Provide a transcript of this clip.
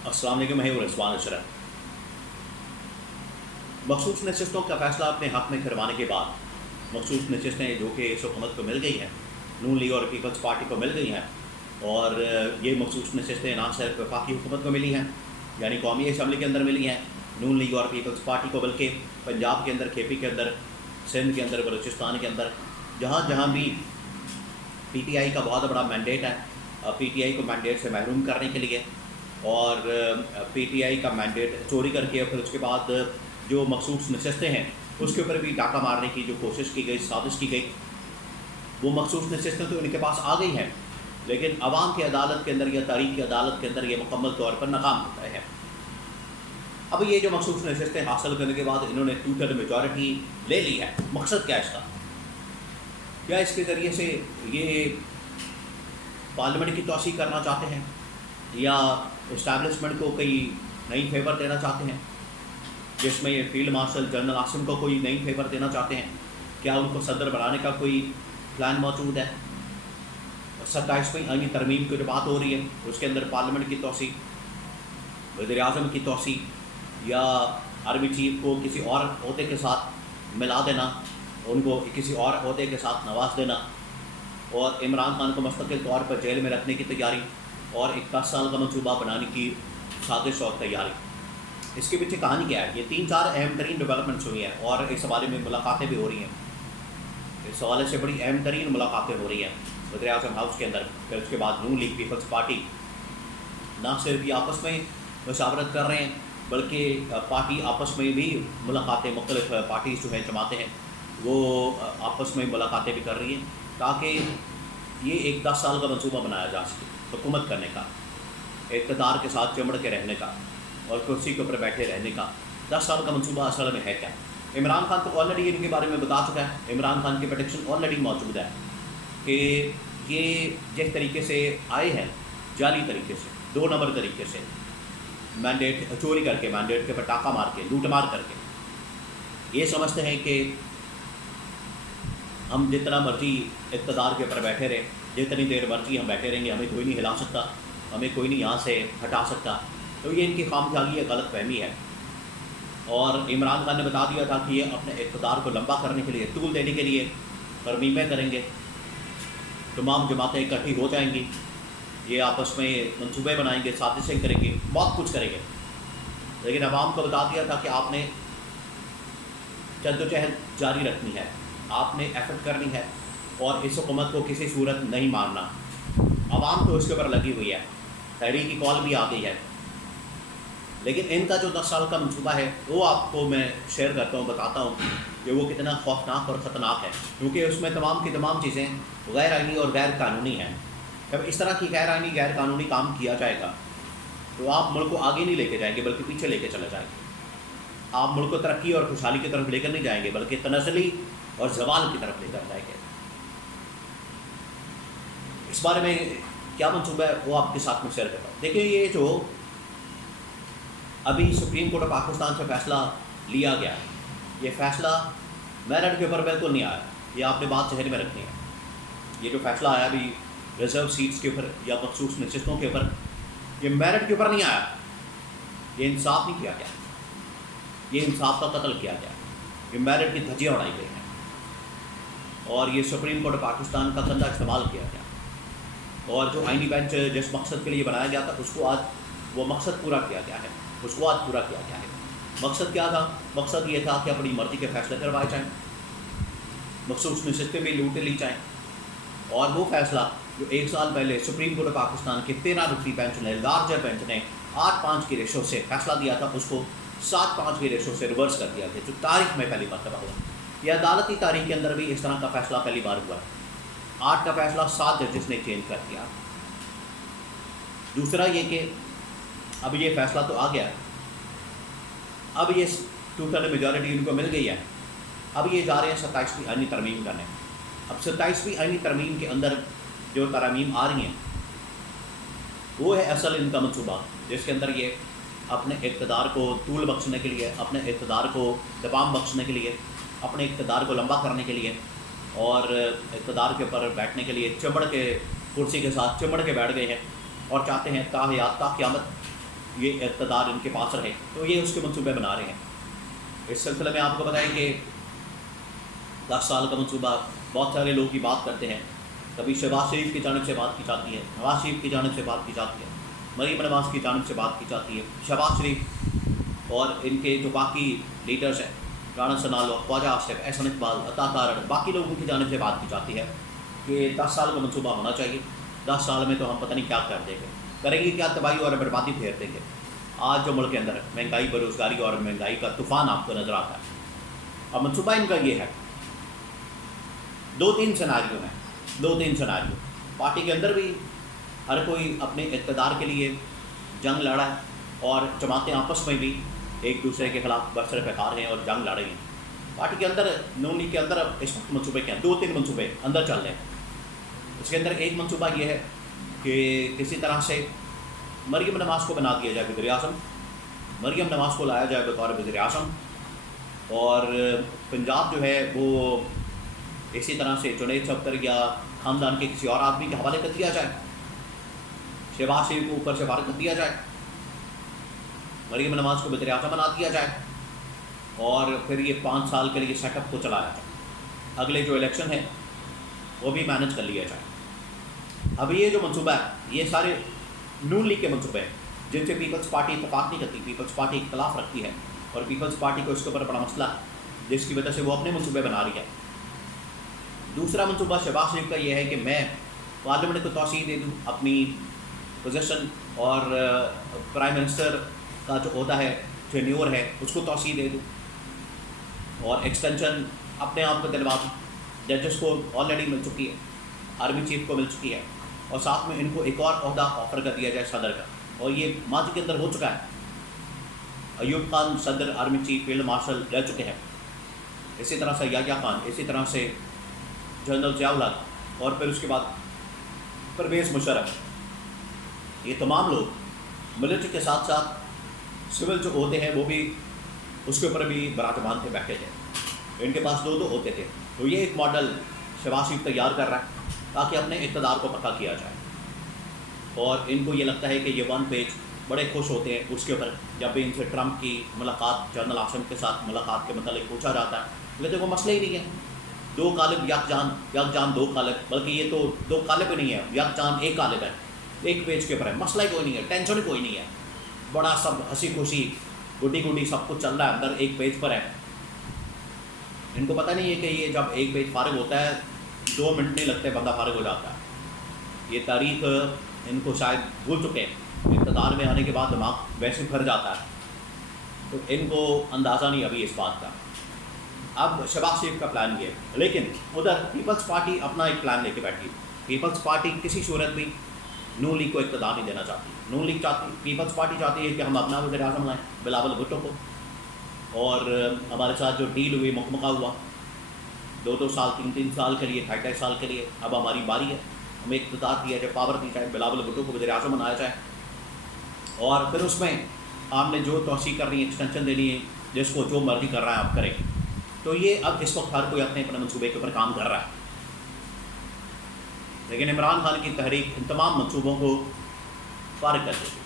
अस्सलाम वालेकुम, मैं हूं रिजवान अशरफ। मखसूस नशस्तों का फैसला अपने हक़ में करवाने के बाद मखसूस नशस्तें जो कि इस हुकूमत को मिल गई हैं, नून लीग और पीपल्स पार्टी को मिल गई हैं, और ये मखसूस नशस्तें ना सिर्फ वफाकी हुकूमत को मिली हैं, यानी कौमी असम्बली के अंदर मिली हैं नून लीग और पीपल्स पार्टी को, बल्कि पंजाब के अंदर, केपी के अंदर, सिंध के अंदर, बलूचिस्तान के अंदर, जहाँ जहाँ भी PTI का बहुत बड़ा मैंडेट है, PTI को मैंडेट से महरूम करने के लिए, और PTI का मैंडेट चोरी करके फिर उसके बाद जो मखसूस नशस्तें हैं उसके ऊपर भी डाका मारने की जो कोशिश की गई, साजिश की गई, वो मखसूस नशस्तें तो इनके पास आ गई हैं, लेकिन अवाम की अदालत के अंदर या तारीख की अदालत के अंदर ये मुकम्मल तौर पर नाकाम हो गए हैं। अब ये जो मखसूस नशस्तें हासिल करने के बाद इन्होंने 2/3 मेजॉरिटी ले ली है, मकसद क्या इसका? क्या इसके ज़रिए से ये पार्लियामेंट की तोसी करना चाहते हैं या इस्टेब्लिशमेंट को कोई नई फेवर देना चाहते हैं, जिसमें ये फील्ड मार्शल जनरल आसिम को कोई नई फेवर देना चाहते हैं? क्या उनको सदर बनाने का कोई प्लान मौजूद है? 27वीं आईनी तरमीम की जो बात हो रही है उसके अंदर पार्लियामेंट की तोसी, वज़ीर-ए-आज़म की तोसी, या आर्मी चीफ को किसी और ओहदे के साथ मिला देना, उनको किसी और ओहदे के साथ नवाज देना, और इमरान खान को मुस्तकिल तौर पर जेल में रखने की तैयारी, और एक 10 साल का मंसूबा बनाने की साजिश और तैयारी। इसके पीछे कहानी क्या है? ये 3-4 अहम तरीन डेवलपमेंट्स हुई हैं और इस हवाले में मुलाकातें भी हो रही हैं। इस हवाले से बड़ी अहम तरीन मुलाकातें हो रही हैं वज़ीर-ए-आज़म हाउस के अंदर। फिर उसके बाद नून लीग पीपल्स पार्टी ना सिर्फ ये आपस में मशावरत कर रहे हैं, बल्कि पार्टी आपस में भी मुलाकातें, मुख्तलिफ पार्टीज़ जो हैं, जमातें हैं, वो आपस में मुलाकातें भी कर रही हैं, ताकि ये एक 10 साल का मंसूबा बनाया जा सके हुकूमत करने का, इक़्तिदार के साथ चिमड़ के रहने का और कुर्सी के ऊपर बैठे रहने का। 10 साल का मंसूबा असल में है क्या? इमरान खान तो ऑलरेडी इनके बारे में बता चुका है। इमरान खान की प्रेडिक्शन ऑलरेडी मौजूद है कि ये जिस तरीके से आए हैं, जाली तरीके से, 2 नंबर तरीके से, मैंडेट चोरी करके, मैंडेट के पटाखा मार के, लूट मार करके, ये समझते हैं कि हम जितना मर्जी इक़्तिदार के ऊपर बैठे रहें, जितनी देर मर्जी हम बैठे रहेंगे, हमें कोई नहीं हिला सकता, हमें कोई नहीं यहाँ से हटा सकता। तो ये इनकी खामख्याली है, गलतफहमी है। और इमरान खान ने बता दिया था कि ये अपने इक़्तिदार को लंबा करने के लिए, तूल देने के लिए तरमीमें करेंगे, तमाम जमातें इकट्ठी हो जाएंगी, ये आपस में मंसूबे बनाएंगे, साजिशें करेंगे, बहुत कुछ करेंगे। लेकिन अवाम को बता दिया था कि आपने जद्दोजहद जारी रखनी है, आपने एफर्ट करनी है और इस हुकूमत को किसी सूरत नहीं मारना। अवाम तो इसके ऊपर लगी हुई है, तहरीक की कॉल भी आ गई है। लेकिन इनका जो 10 साल का मंसूबा है वो आपको मैं शेयर करता हूँ, बताता हूँ कि वो कितना खौफनाक और ख़तरनाक है, क्योंकि उसमें तमाम की तमाम चीज़ें गैर आइनी और गैर कानूनी हैं। जब इस तरह की गैर आइनी, गैर कानूनी काम किया जाएगा तो आप मुल्क को आगे नहीं लेके जाएंगे, बल्कि पीछे लेके चले जाएंगे। आप मुल्क को तरक्की और खुशहाली की तरफ लेकर नहीं जाएंगे, बल्कि तनज़ली और ज़वाल की तरफ लेकर जाएंगे। इस बारे में क्या मंसूबा है वो आपके साथ में शेयर करता हूँ। देखिए, ये जो अभी सुप्रीम कोर्ट ऑफ पाकिस्तान से फ़ैसला लिया गया, ये फ़ैसला मेरिट के ऊपर बिल्कुल नहीं आया, ये आपने बात जहन में रखनी है। ये जो फ़ैसला आया अभी रिज़र्व सीट्स के ऊपर या मखसूस नशस्तों के ऊपर, ये मेरिट के ऊपर नहीं आया, ये इंसाफ नहीं किया गया, ये इंसाफ का कत्ल किया गया, ये मेरिट की धज्जियाँ उड़ाई गई हैं, और ये सुप्रीम कोर्ट ऑफ पाकिस्तान का गंदा इस्तेमाल किया गया। और जो आइनी बेंच जिस मकसद के लिए बनाया गया था, उसको आज वो मकसद पूरा किया गया है, उसको आज पूरा किया गया है। मकसद क्या था? मकसद ये था कि अपनी मर्ज़ी के फैसले करवाए जाएँ, मखसूस नशस्तें भी लूट ली जाएँ, और वो फ़ैसला जो 1 साल पहले सुप्रीम कोर्ट ऑफ पाकिस्तान के 13 रुकनी बेंच ने, लार्जर बेंच ने 8-5 की रेशो से फैसला दिया था, उसको 7-5 की रेशो से रिवर्स कर दिया गया, जो तारीख में पहली मरतबा हुआ। यह अदालती तारीख के अंदर भी इस तरह का फ़ैसला पहली बार हुआ है। 8 का फ़ैसला 7 जजेस ने चेंज कर दिया। दूसरा ये कि अब ये फ़ैसला तो आ गया, अब ये 2/3 मेजॉरिटी इनको मिल गई है, अब ये जा रहे हैं 27वीं आईनी तरमीम करने। अब 27वीं आईनी तरमीम के अंदर जो तरमीम आ रही हैं वो है असल इनका मंसूबा, जिसके अंदर ये अपने इक़्तिदार को तूल बख्शने के लिए, अपने इक़्तिदार को दबाम बख्शने के लिए, अपने इक़्तिदार को लंबा करने के लिए और इक़्तिदार के ऊपर बैठने के लिए चिमड़ के, कुर्सी के साथ चिमड़ के बैठ गए हैं और चाहते हैं ता हयात ता क़यामत یہ اقتدار ان کے پاس رہے، تو یہ اس کے منصوبے بنا رہے ہیں۔ اس سلسلے میں آپ کو بتائیں کہ 10 سال کا منصوبہ بہت سارے لوگ کی بات کرتے ہیں، کبھی شہباز شریف کی جانب سے بات کی جاتی ہے، نواز شریف کی جانب سے بات کی جاتی ہے، مریم نواز کی جانب سے بات کی جاتی ہے، شہباز شریف اور ان کے جو باقی لیڈرز ہیں رانا ثناءاللہ، خواجہ آصف، احسن اقبال، عطا تارڑ، باقی لوگوں کی جانب سے بات کی جاتی ہے کہ 10 سال کا منصوبہ ہونا چاہیے، 10 سال میں تو ہم پتہ نہیں کیا کر دیں گے، کریں گے کیا، تباہی اور بربادی پھیر دیں گے۔ آج جو ملک کے اندر مہنگائی، بے روزگاری اور مہنگائی کا طوفان آپ کو نظر آتا ہے۔ اب منصوبہ ان کا یہ ہے، 2-3 سیناریو پارٹی کے اندر بھی ہر کوئی اپنے اقتدار کے لیے جنگ لڑا ہے، اور جماعتیں آپس میں بھی ایک دوسرے کے خلاف برسر پیکار ہیں اور جنگ لڑ رہی ہیں۔ پارٹی کے اندر نون لیگ کے اندر اب اس وقت منصوبے کیا ہیں، 2-3 منصوبے اندر چل رہے ہیں۔ اس کے اندر ایک منصوبہ یہ ہے کہ کسی طرح سے مریم نواز کو بنا دیا جائے وزیر اعظم، مریم نواز کو لایا جائے بطور وزیر اعظم، اور پنجاب جو ہے وہ اسی طرح سے جنید صفدر یا خاندان کے کسی اور آدمی کے حوالے کر دیا جائے، شہباز شریف کو اوپر سے فارغ کر دیا جائے، مریم نواز کو وزیر اعظم بنا دیا جائے، اور پھر یہ 5 سال کے لیے سیٹ اپ کو چلایا جائے، اگلے جو الیکشن ہے وہ بھی مینج کر لیا جائے۔ اب یہ جو منصوبہ ہے یہ سارے نون لیگ کے منصوبے ہیں جن سے پیپلز پارٹی اتفاق نہیں کرتی، پیپلز پارٹی اختلاف رکھتی ہے، اور پیپلز پارٹی کو اس کے اوپر بڑا مسئلہ ہے جس کی وجہ سے وہ اپنے منصوبے بنا رہی ہے۔ دوسرا منصوبہ شہباز شریف کا یہ ہے کہ میں پارلیمنٹ کو توسیع دے دوں، اپنی پوزیشن اور پرائم منسٹر کا جو عہدہ ہے، ٹینیور ہے، اس کو توسیع دے دوں، اور ایکسٹینشن اپنے آپ کو دلوا دوں۔ ججز کو آلریڈی مل چکی ہے، آرمی چیف کو مل چکی ہے، اور ساتھ میں ان کو ایک اور عہدہ آفر کر دیا جائے صدر کا، اور یہ ماضی کے اندر ہو چکا ہے۔ ایوب خان صدر آرمی چیف فیلڈ مارشل رہ چکے ہیں، اسی طرح سے یحییٰ خان، اسی طرح سے جنرل ضیاء الحق، اور پھر اس کے بعد پرویز مشرف۔ یہ تمام لوگ ملٹری کے ساتھ ساتھ سول جو عہدے ہیں وہ بھی اس کے اوپر بھی براجمان تھے، بیٹھے تھے، ان کے پاس 2 عہدے تھے۔ تو یہ ایک ماڈل شہباز شریف تیار کر رہا ہے تاکہ اپنے اقتدار کو پکا کیا جائے، اور ان کو یہ لگتا ہے کہ یہ 1 پیج بڑے خوش ہوتے ہیں اس کے اوپر جب بھی ان سے ٹرمپ کی ملاقات، جنرل عاصم کے ساتھ ملاقات کے متعلق پوچھا جاتا ہے، لیکن وہ مسئلہ ہی نہیں ہے، 2 قالب یکجان 2 قالب، بلکہ یہ تو 2 قالب ہی نہیں ہے، یکجان 1 قالب ہے، 1 پیج کے اوپر ہے، مسئلہ ہی کوئی نہیں ہے، ٹینشن ہی کوئی نہیں ہے، بڑا سب ہنسی خوشی گڈی سب کچھ چل رہا ہے، اندر 1 پیج پر ہے۔ ان کو پتہ نہیں ہے کہ یہ جب 1 پیج فارغ ہوتا ہے 2 منٹ نہیں لگتے، بندہ فارغ ہو جاتا ہے۔ یہ تاریخ ان کو شاید بھول چکے ہیں، اقتدار میں آنے کے بعد دماغ ویسے پھر جاتا ہے، تو ان کو اندازہ نہیں ابھی اس بات کا۔ اب شہباز شریف کا پلان یہ ہے، لیکن ادھر پیپلز پارٹی اپنا ایک پلان لے کے بیٹھی۔ پیپلز پارٹی کسی صورت بھی نون لیگ کو اقتدار نہیں دینا چاہتی۔ نون لیگ چاہتی، پیپلز پارٹی چاہتی ہے کہ ہم اپنا وزیر اعظم لائیں بلاول بھٹو کو، اور ہمارے ساتھ جو ڈیل ہوئی، مکمکہ ہوا 2 سال 3 سال کے لیے، 2.5 سال کے لیے، اب ہماری باری ہے، ہمیں اقتدار دیا جائے، پاور دی جائے، بلاول بھٹو کو وزیر اعظم بنایا جائے، اور پھر اس میں آپ نے جو توسیع کرنی ہے، ایکسٹینشن دینی ہے، جس کو جو مرضی کر رہا ہے آپ کریں۔ تو یہ اب اس وقت ہر کوئی اپنے منصوبے کے اوپر کام کر رہا ہے، لیکن عمران خان کی تحریک ان تمام منصوبوں کو فارغ کر دیتی ہے۔